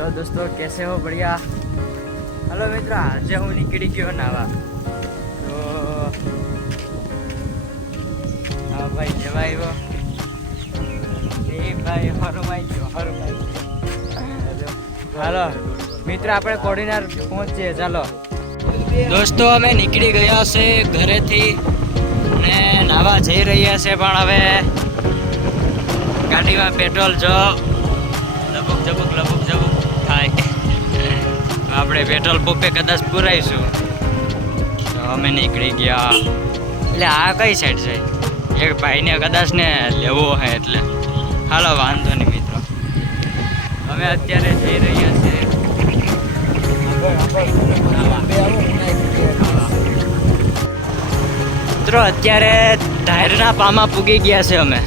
Hello दोस्तों, कैसे हो? बढ़िया। हेलो मित्र, आज हूँ निकली गयो नावा तो हाँ भाई जवाई वो भाई हरमाई हालो मित्र, આપણે કોડીનાર પહોંચીએ। ચાલો દોસ્તો, અમે નીકળી ગયા છે ઘરેથી ને નાવા જઈ રહ્યા છે, પણ હવે ગાડીમાં પેટ્રોલ જો લબુક જબુક થાય, આપણે પેટ્રોલ પંપે કદાચ પુરાઈશું તો અમે નીકળી ગયા। એટલે આ કઈ સાઈડ છે? એક ભાઈને કદાચ ને લેવો હે, એટલે હાલો વાંધો નહીં મિત્રો, અમે અત્યારે જઈ રહ્યા છીએ। મિત્રો અત્યારે ધારના પામાં પૂગી ગયા છે અમે।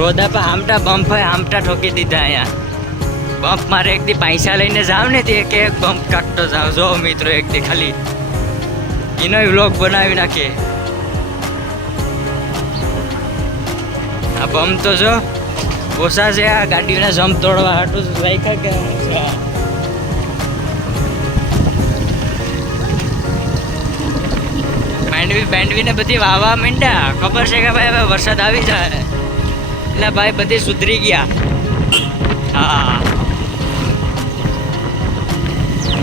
રોદા પર આમટા બમ્પ હોય, આમટા ઠોકી દીધા। અહીંયા બમ્પ મારે એક દી પૈસા લઈને જાવ ને તે એક બમ્પ કાઢતો જાવ। જો મિત્રો એક દી ખાલી એનો વ્લોગ બનાવી નાખીએ। આ બમ્પ તો જો ઓછા છે, આ ગાડીઓના જમ્પ તોડવા હાટું રાખ્યા કે બેન્ડવીને બધી વાવા માંડ્યા। ખબર છે કે ભાઈ હવે વરસાદ આવી જાય એટલે ભાઈ બધી સુધરી ગયા। હા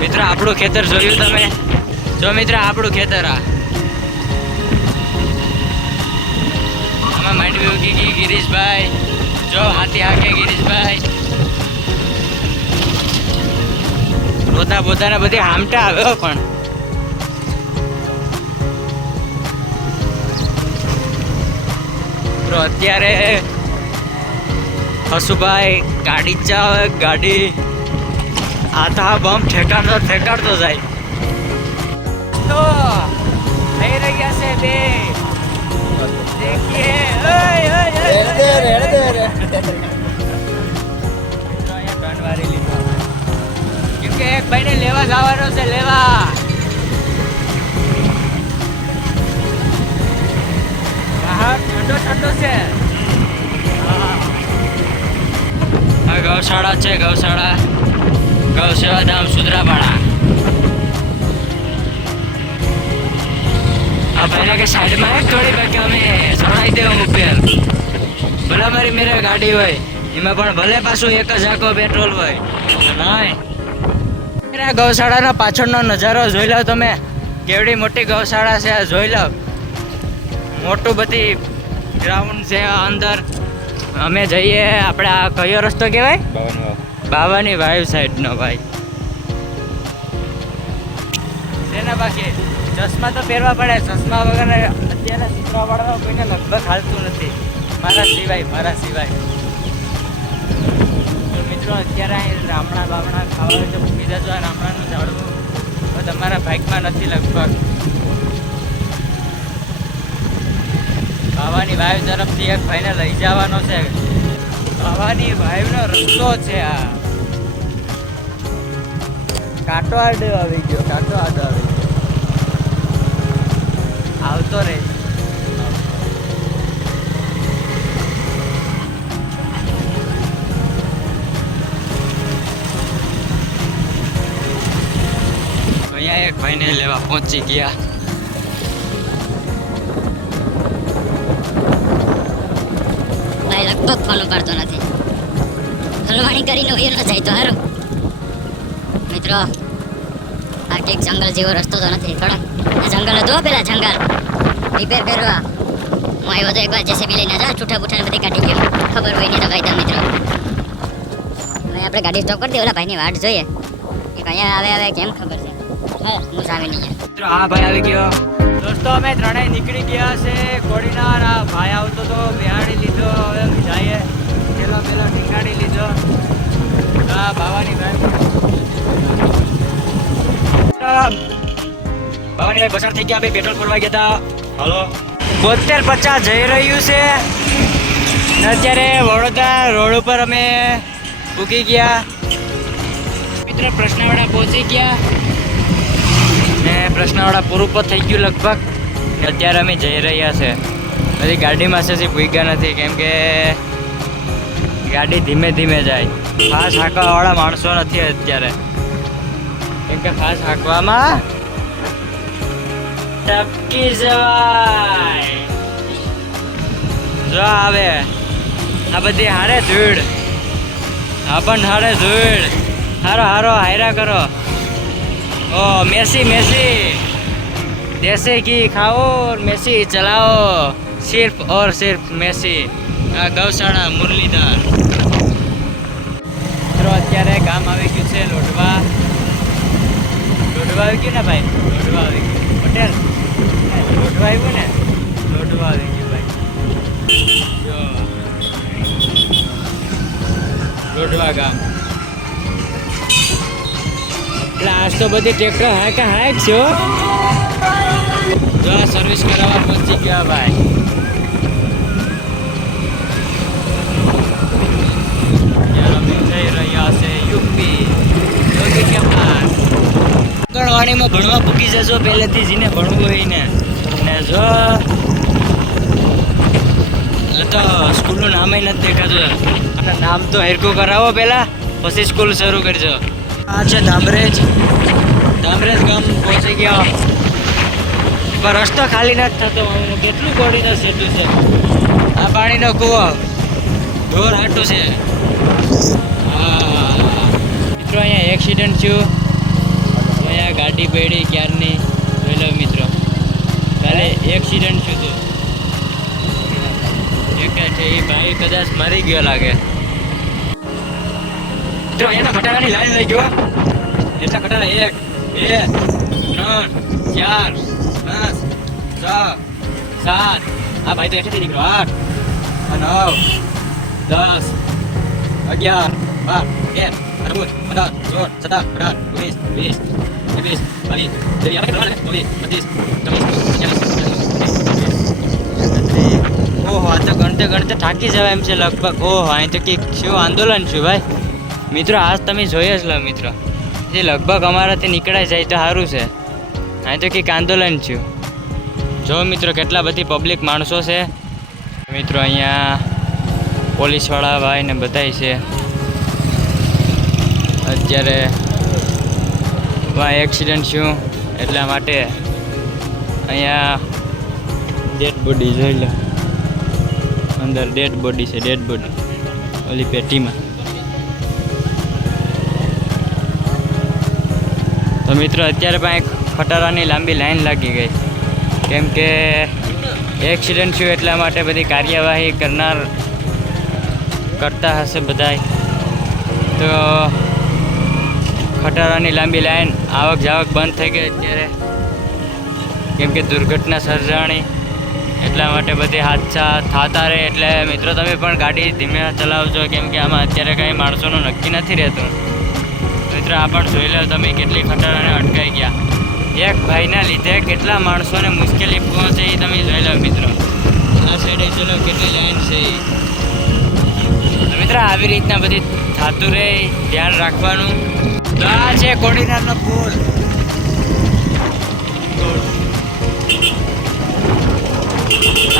મિત્ર, આપણું ખેતર જોયું તમે? જો મિત્ર, આપણું ખેતર આમાં માંડવી ઉગી ગઈ। ગિરીશભાઈ જો હાથી હાકે, ગિરીશભાઈ રોતા બોતાને બધી હામટા આવ્યો। પણ અત્યારે હસુભાઈ ગાડી ચાવે, ગાડી આતા બમ ઠેકાડતો જાય તો થઈ રહ્યા છે બે। દેખીએ કેમ કે એક ભાઈને લેવા જવાનો છે, લેવા ઠંડો છે। આ ગૌશાળા છે, ગૌશાળા ગૌસેવા ધામ સુદ્રાપાડા। આ ભાઈને કે સાઈડમાં એક થોડી બાકી અમે ચડાવી દેવું ઉપર, ભલે મારી મેરે ગાડી હોય એમાં પણ ભલે પાછું એક જ આખો પેટ્રોલ હોય ના। ગૌશાળાનો પાછળનો નજારો જોઈ લો તમે, કેવડી મોટી ગૌશાળા છે જોઈ લો। મોટું બધી ગ્રાઉન્ડ છે અંદર। અમે જઈએ આપણે આ કયો રસ્તો કહેવાય? બાવાની વાવ સાઈડનો ભાઈ। તેના બાકી ચશ્મા તો પહેરવા પડે, ચશ્મા વગર અત્યારના ચિત્રાવાળાનો કોઈને લગભગ હાલતું નથી, મારા સિવાય। તો મિત્રો અત્યારે અહીં રામણા બામણા ખાવા જો મૂકી દેજો। આ રામણાનું ઝાડવું તો તમારા બાઇકમાં નથી લગભગ। બાવાની વાવ તરફથી એક ભાઈને લઈ જવાનો છે। બાવાની વાવનો રસ્તો છે આ। કાંટો આડો આવી ગયો, આવતો રે। અહીંયા એક ભાઈને લેવા પહોંચી ગયા। લગભગ ફોન ઉપાડતો નથી, હલવાણી કરીને વયો ન જાય તો હારું। મિત્રો આ કંઈક જંગલ જેવો રસ્તો તો નથી, થોડાક જંગલ હતો પેલા જંગલ રિપેર કરવા હું આવ્યો તો એકવાર જેસીબી લઈને જા છૂટા બૂઠાને બધી કાઢી ગયો, ખબર હોય નહીં તો ભાઈ મિત્રો હવે આપણે ગાડી સ્ટોપ કરી દે, ઓલા ભાઈની વાટ જોઈએ કે કયા આવે કેમ ખબર છે। હા હું સામે નહીં મિત્રો, આ ભાઈ આવી ગયો। દોસ્તો અમે ત્રણેય નીકળી ગયા છે કોડીનાર। આ ભાઈ આવતો તો બિહાડી લીધો, હવે જઈએ પેલો ઠીકાડી લીધો। આ બાવાની ભાઈ પસાર થઈ ગયા, ભાઈ પેટ્રોલ ભરવા ગયા હતા। હલો 72-50 જઈ રહ્યું છે ને અત્યારે વડોદરા રોડ ઉપર અમે પૂકી ગયા। મિત્ર પ્રશ્નવાળા પહોંચી ગયા ને પ્રશ્નવાળા પૂરું પણ થઈ ગયું લગભગ। અત્યારે અમે જઈ રહ્યા છે, હજી ગાડીમાં છે ભૂગ્યા નથી, કેમ કે ગાડી ધીમે ધીમે જાય। ફાસ હાંકવા વાળા માણસો નથી અત્યારે, કેમ કે ફાસ હાંકવામાં ટપકી જવાય. જો આવે આ બધી હારે ધૂળ, આ પણ હારે ધૂળ. હારો હારો હાયરા કરો. ओ मेसी मेसी, देसी घी खाओ और मेसी चलाओ, सिर्फ और सिर्फ मेसी. આ ગૌશાળા મુરલીધર. મિત્રો અત્યારે ગામ આવી ગયું છે લોઢવા. લોઢવા આવી ગયું ને ભાઈ, લોઢવા આવી ગયું. પટેલ લોઢવા આવ્યું ને, લોઢવા આવી ગયું ભાઈ. જો લોઢવા ગામ. એટલે આજ તો બધી ટ્રેક્ટર હાંક છે. જો સર્વિસ કરાવવા પહોંચી ગયા ભાઈ. અમે જઈ રહ્યા છે યુપી યોગી કે પાસ. આંગણવાડીમાં ભણવા પૂકી જશો પહેલેથી જ ને ભણવું હોય ને. અને જો તો સ્કૂલનું નામ નથી દેખાતું. અને નામ તો હેરકું કરાવો પહેલા, પછી સ્કૂલ શરૂ કરજો. આ છે ધામરેજ. ધામરેજ ગામ પહોંચી ગયા, પણ રસ્તો ખાલી નથી થતો. કેટલું કોડીનો સેટું છે. આ પાણીનો કૂવો ઢોર હાટું છે. મિત્રો અહીંયા એક્સિડન્ટ થયું, અહીંયા ગાડી પડી ક્યારની. જોઈ લો મિત્રો, કાલે એક્સિડન્ટ થયું હતું. એ ભાઈ કદાચ મરી ગયો લાગે. અહીંયા ખટારાની લાઈન લઈ ગયો. એટલા ખટારા 1 2 3 4 5 6 7. આ ભાઈ તો એટલી નીકળો. 8 9 10 11 12 ઓહો, આ તો ગણતે ગણતે થાકી જવાય એમ છે લગભગ. ઓહો, અહીં તો કંઈક શું આંદોલન છું ભાઈ. મિત્રો આજ તમે જોઈ જ લો મિત્રો, જે લગભગ અમારાથી નીકળાઈ જાય તો સારું છે. અહીં તો કંઈક આંદોલન થયું. જો મિત્રો કેટલા બધી પબ્લિક માણસો છે. મિત્રો અહીંયા પોલીસવાળા ભાઈ ને બધાય છે. અત્યારે એક્સિડન્ટ થયું એટલા માટે અહીંયા ડેડ બોડી જોઈ લો. અંદર ડેડ બોડી છે, ડેડ બોડી ઓલી પેટીમાં. તો મિત્રો અત્યારે પણ એક ખટારાની લાંબી લાઈન લાગી ગઈ, કેમ કે એક્સિડન્ટ થયું એટલા માટે બધી કાર્યવાહી કરતા હશે બધાય. તો ખટારાની લાંબી લાઈન, આવક જાવક બંધ થઈ ગઈ અત્યારે, કેમ કે દુર્ઘટના સર્જાણી એટલા માટે બધી હાદસા થતા રહે. એટલે મિત્રો તમે પણ ગાડી ધીમે ચલાવજો, કેમ કે આમાં અત્યારે કંઈ માણસોનું નક્કી નથી રહેતું. મિત્રો આ પણ જોઈ લો તમે, કેટલી ખટારાને અટકાઈ ગયા. એક ભાઈના લીધે કેટલા માણસોને મુશ્કેલી પહોંચે એ તમે જોઈ લો મિત્રો. આ સાઈડે ચલો કેટલી લાઈન છે. મિત્રો આવી રીતના બધી થતું રહે, ધ્યાન રાખવાનું. તો આ છે કોડીનારનો પુલ.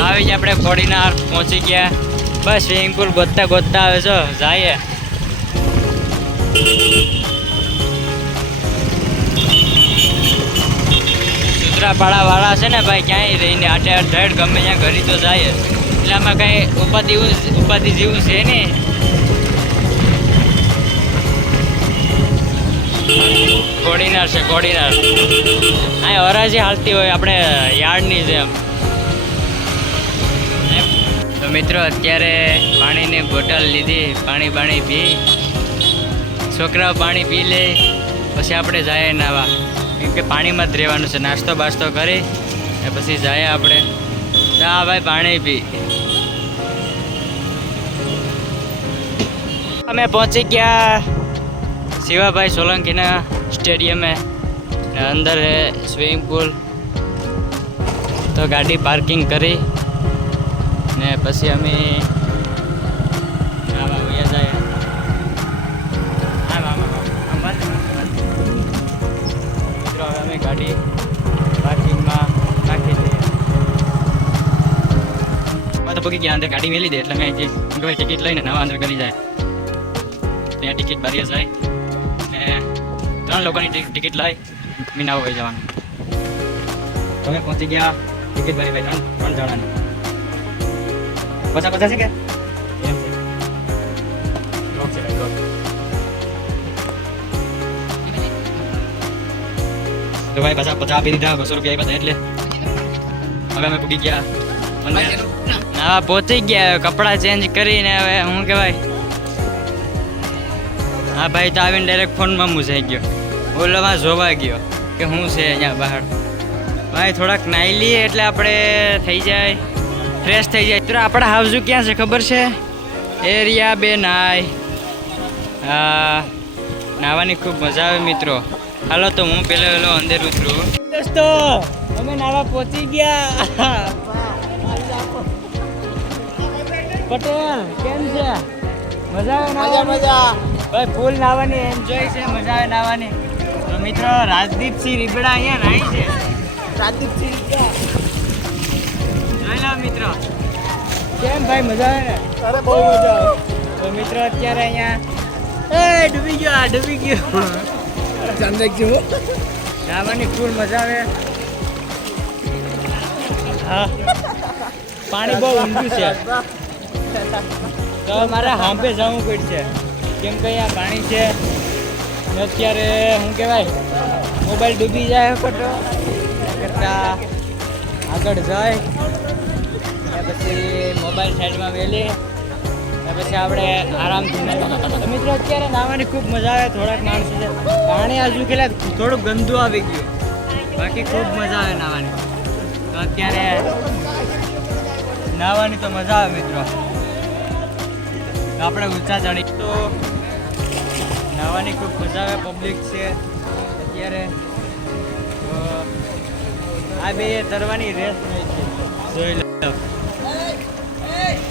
આવી જ આપણે કોડીનાર પહોંચી ગયા. બસ સ્વિમિંગ પુલ ગોતતા ગોતતા આવે છો જઈએ. સુત્રાપાડા વાળા છે ને ભાઈ, ક્યાંય રહીને આટે અઢેડ ગમે ત્યાં ઘરી તો જાય. એટલે આમાં કાંઈ ઉપાધિ જેવું છે નહીં. કોડીનાર છે, કોડીનાર. અહીં હરાજી હાલતી હોય આપણે યાર્ડની જેમ. તો મિત્રો અત્યારે પાણીની બોટલ લીધી, પાણી પી. છોકરાઓ પાણી પી લે, પછી આપણે જાય નાવા, કેમ કે પાણીમાં જ રહેવાનું છે. નાસ્તો બાસ્તો કરી ને પછી જાય આપણે. હા ભાઈ પાણી પી. અમે પહોંચી ગયા શિવાભાઈ સોલંકીના સ્ટેડિયમે. અંદર હે સ્વિમિંગ પુલ. તો ગાડી પાર્કિંગ કરી ને પછી અમે જાય. મિત્રો હવે અમે ગાડી પાર્કિંગમાં નાખી દઈએ. તો પગી ગયા અંદર ગાડી મેલી દે એટલે મેં ટિકિટ લઈને નવા અંદર કરી જાય. ત્યાં ટિકિટ ભરીએ જાય ને 3 લોકોની ટિકિટ લાવી મીનાઓ વહી જવાનું. તમે પહોંચી ગયા ટિકિટ ભરી ભાઈ 3 જણાની 50 છે કે એમ છે રોક છે ભાઈ રોક. તો ભાઈ પાછા 50 આપી દીધા 200 રૂપિયા આપ્યા એટલે હવે અમે પૂગી ગયા હા પહોંચી ગયા કપડાં ચેન્જ કરીને હવે શું કહેવાય હા ભાઈ તો આવીને ડાયરેક્ટ ફોનમાં મૂંઝાઈ ગયો ઓલામાં જોવા ગયો કે શું છે અહીંયા બહાર ભાઈ થોડાક નાહી લઈએ એટલે આપણે થઈ જાય ફ્રેશ થઈ જાય. તો આપણા હાવજુ ક્યાં છે ખબર છે એરિયા 2 નાહવાની ખૂબ મજા આવે મિત્રો. હાલો તો હું પેલો અંદર ઉતરું. દોસ્તો અમે નાવા પહોંચી ગયા. પટેલ કેમ છે મજા આવે મજા ભાઈ ફૂલ નાવાની એન્જોય છે મજા આવે નાવાની. તો મિત્રો રાજદીપસિંહ રીબડા અહીંયા નાહી છે. રાજદીપસિંહ રીબડા જોઈ લો મિત્રો કેમ ભાઈ મજા આવે ને અરે બહુ મજા આવે. તો મિત્રો અત્યારે અહીંયા ડૂબી ગયો ચાંદક જેવો નાવાની ફૂલ મજા આવે. હા પાણી બહુ ઊંડું છે તો મારે હાંભે જવું પડશે કેમ કે અહીંયા પાણી છે ને અત્યારે શું કહેવાય મોબાઈલ ડૂબી જાય ખોટો કરતાં આગળ જાય ને પછી મોબાઈલ સાઈડમાં મેલી ને પછી આપણે આરામથી નાહીએ. તો મિત્રો અત્યારે નાહવાની ખૂબ મજા આવે. થોડાક માણસો છે પાણી હજુ કેટલા થોડું ગંદુ આવી ગયું બાકી ખૂબ મજા આવે નાહવાની. તો અત્યારે નાહવાની તો મજા આવે મિત્રો. આપણે ઊંચા ચડી તો નાહવાની ખૂબ મજા આવે. પબ્લિક છે અત્યારે આ બે તરવાની રેસ રાખી જોઈ લો.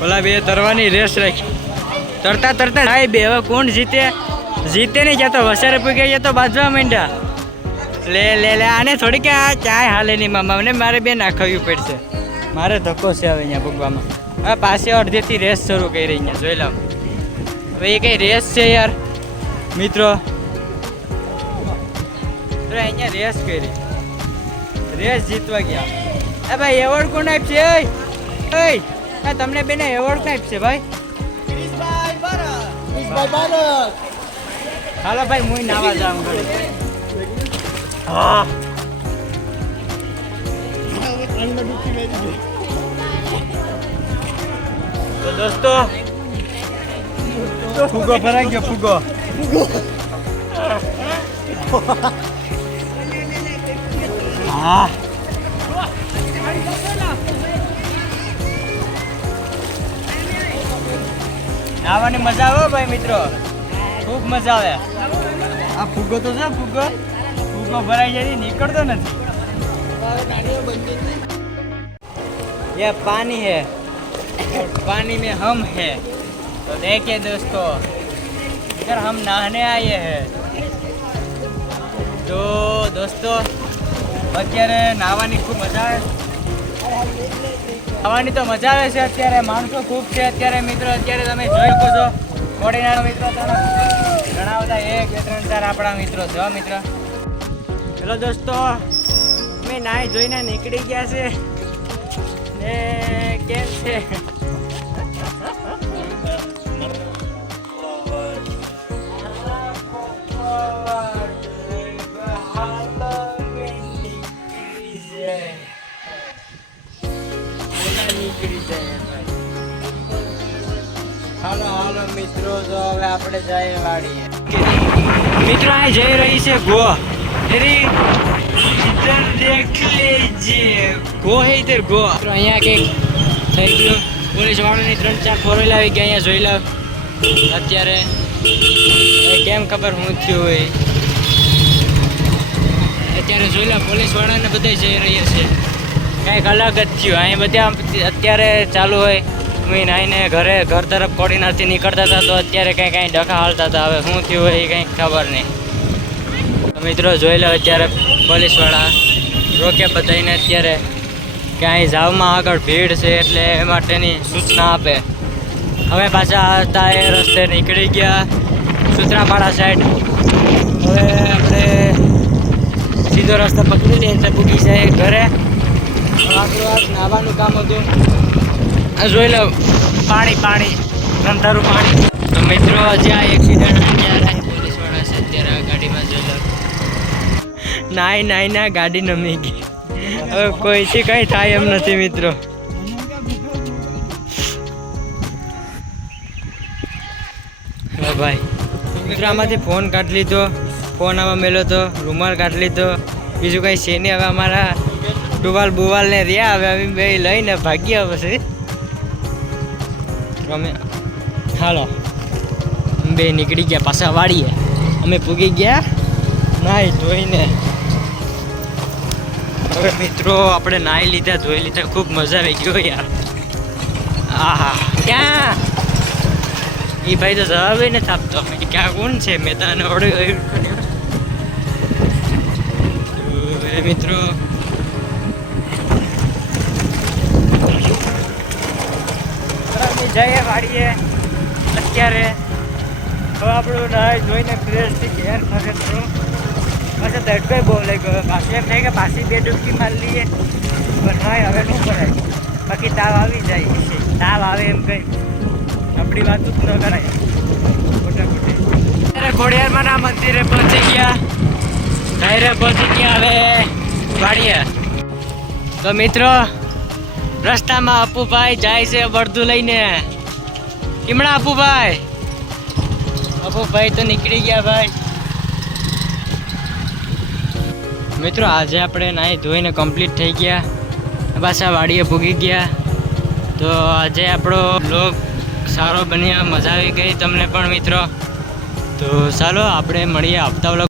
ઓલા બે તરવાની રેસ રાખી તરતા થાય બે. હવે કોણ જીતે નહીં જતો વસારે પૂગી ગયા તો બાજવા માંડ્યા. લે આને થોડી કે આ ચાય હાલે નહીં મામા મને મારે બે નાખવી પડશે. મારે ધક્કો છે હવે અહીંયા ભૂગવામાં. હવે પાસે અડધેથી રેસ શરૂ કરી રહી અહીંયા જોઈ લો. હવે એ કઈ રેસ છે યાર મિત્રો. અહીંયા રેસ કરી રેસ જીતવા ગયા. ભાઈ એવોર્ડ કોણ આપશે? તમને બેને એવોર્ડ કોણ આપશે ભાઈ? હાલો ભાઈ હું નાવા જાઉં ઘડી. હા તો દોસ્તો ફુગો ભરાઈ ગયો ફુગો. હા નાવાની મજા આવે ભાઈ મિત્રો ખૂબ મજા આવે. આ ફુગો તો છે ફુગો ભરાઈ જાય નીકળતો નથી. ये पानी है और पानी में हम हैं. तो देखिए दोस्तों इधर हम नहाने आए हैं. તો દોસ્તો અત્યારે નાહવાની ખૂબ મજા આવે. નાહવાની તો મજા આવે છે. અત્યારે માણસો ખૂબ છે અત્યારે મિત્રો. અત્યારે તમે જોઈ શકો છો કોડીનાર મિત્રો ઘણા બધા 1 2 3 4 આપણા મિત્રો છે મિત્રો. હેલો દોસ્તો અમે નાહી જોઈને નીકળી ગયા છે ને કેમ છે હાલો મિત્રો તો હવે આપણે જઈએ વાડીએ. મિત્રો આ જઈ રહી છે ગોવા. इधर देख लीजिए गो है इधर गो. तो અહીંયા કંઈક થઈ ગયું. પોલીસ વાળાની 3-4 ફોરવેલ આવી ગયા અહીંયા જોઈ લો. અત્યારે કેમ ખબર શું થયું હોય અત્યારે જોઈ લો. પોલીસ વાળાને બધા જઈ રહ્યા છે. કંઈક અલગ જ થયું અહીં બધા અત્યારે ચાલુ હોય. હું નાઈને ઘર તરફ કોડીનારથી નીકળતા હતા તો અત્યારે કંઈ ડખા હાલતા હતા. હવે શું થયું હોય એ કંઈ ખબર નહીં. મિત્રો જોઈ લો અત્યારે પોલીસવાળા રોકે બધાને અત્યારે કે અહીં જાવમાં આગળ ભીડ છે એટલે એ માટેની સૂચના આપે. હવે પાછા હતા એ રસ્તે નીકળી ગયા. સૂત્રાપાડા સાઈડ. હવે આપણે સીધો રસ્તો પકડી લઈએ એટલે પૂગી જાય ઘરે. હવે આપણું આ નાવાનું કામ હતું. આ જોઈ લો પાણી રમતારું પાણી. તો મિત્રો હજી આ એક્સિડન્ટ અત્યારે પોલીસવાળા છે અત્યારે આ ગાડીમાં જોઈ લો. ના ગાડી નમી ગઈ. હવે કોઈથી કંઈ થાય એમ નથી મિત્રો. હા ભાઈ મિત્રો આમાંથી ફોન કાઢી લીધો, ફોન આમાં મેલો તો, રૂમાલ કાઢી લીધો, બીજું કંઈ છે નહીં. હવે અમારા ટુવાલ બુવાલ ને રહ્યા. હવે અમે બે લઈને ભાગ્યા પછી અમે હાલો બે નીકળી ગયા પાછા વાળીએ. અમે પૂગી ગયા નાહી ધોઈને. હવે મિત્રો આપણે નાહી લીધા ધોઈ લીધા, ખૂબ મજા આવી ગયો યાર. આહા ક્યાં એ ભાઈ તો જવાબ ને આપતો. ક્યાં કોણ છે? મેં તને મિત્રો જઈએ વાળીએ અત્યારે. હવે આપણું નાહી જોઈને ફ્રેશથી ઘેર ફરે તો પાછા તડકો બહુ લઈ ગયો. પાછી એમ થાય કે પાછી 2 ડૂબકી મારી લઈએ, પણ નાય હવે શું કરાય. બાકી તાવ આવી જાય. તાવ આવે એમ કંઈ આપણી વાત જ ન કરાય ખોટે ખોટી. અત્યારે ખોડિયારમાંના મંદિરે પહોંચી ગયા, ઘરે પહોંચી ગયા. હવે વાળીએ તો મિત્રો રસ્તામાં અપુભાઈ જાય છે બળદું લઈને. કેમણા અપુભાઈ તો નીકળી ગયા ભાઈ. મિત્રો આજે આપણે નાહી ધોઈને કમ્પ્લીટ થઈ ગયા, પાછા વાડીએ ભૂગી ગયા. તો આજે આપણો બ્લોગ સારો બન્યો, મજા આવી ગઈ તમને પણ મિત્રો. તો ચાલો આપણે મળીએ આવતા વ્લોગ.